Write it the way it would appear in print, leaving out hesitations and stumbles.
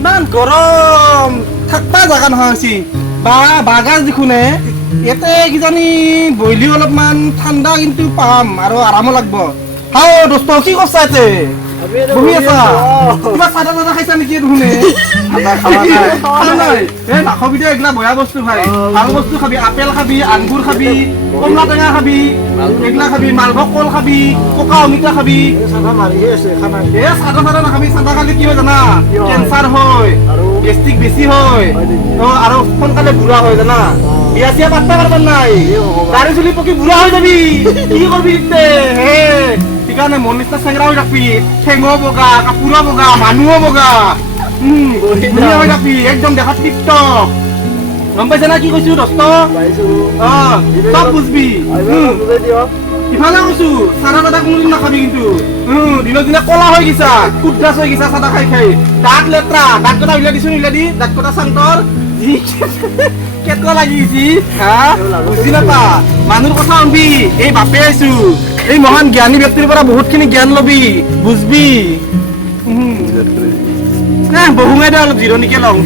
ইমান গৰম থাকবা জাগা নহয় হৈছি বা বাগাজ দেখোনে ইয়াতে কিজানি বইলি অলপমান ঠাণ্ডা কিন্তু পাম আৰু আৰামো লাগব হাও দোস্ত কি কৰছা ইয়াতে বহি আছা কিবা চাদা চাদা খাইছা নেকি দেখোনে খালা নাই নাখাবি দে এইগিলা বয়া বস্তু খাই ভাল বস্তু খাবি আপেল খাবি আঙ্গুৰ খাবি কমলা টেঙা খাবি এইগিলা খাবি মালভোগ কল খাবি পকা অমিতা খাবি চাদা চাদা নাখাবি চাদা খালি কি হয় জানা কেঞ্চাৰ হয় গেষ্ট্ৰিক বেছি হয় আৰু সোনকালে বুঢ়া হয় জানা বিয়া চিয়া পাত্তা পাৰবাৰ নাই দাড়ি চুলি পকি বুঢ়া হৈ যাবি কি কৰবি সেইকাৰণে মন নিচিনা চেংৰা হৈ থাকবি ঠেঙো বগা কাপোৰো বগা মানুহো বগা ধুনীয়া হৈ থাকবি একদম দেখাত টিপটপ গম পাইছা না কি কৈছো দোস্ত চব বুজবি ইফালে কৈছো চাদা তাদা কোনোদিন নাখাবি কিন্তু দিনক দিনে কলা হৈ গেছা কুটদাস হৈ গেছা চাদা খাই খাই দাঁত লেতেৰা দাঁত কটা উলিয়াই দিছো উলিয়াই দি দাঁত কটা চান্তৰ কেটলা লাগি গেছি হা বুজি নাপা মানুহৰ কথা শুনবি এই বাপে আইছো এই মহান জ্ঞানী ব্যক্তিৰ পৰা বহুতখিনি জ্ঞান লবি বুজবি বহুঙে দে অলপ জিৰণিকে লওঁ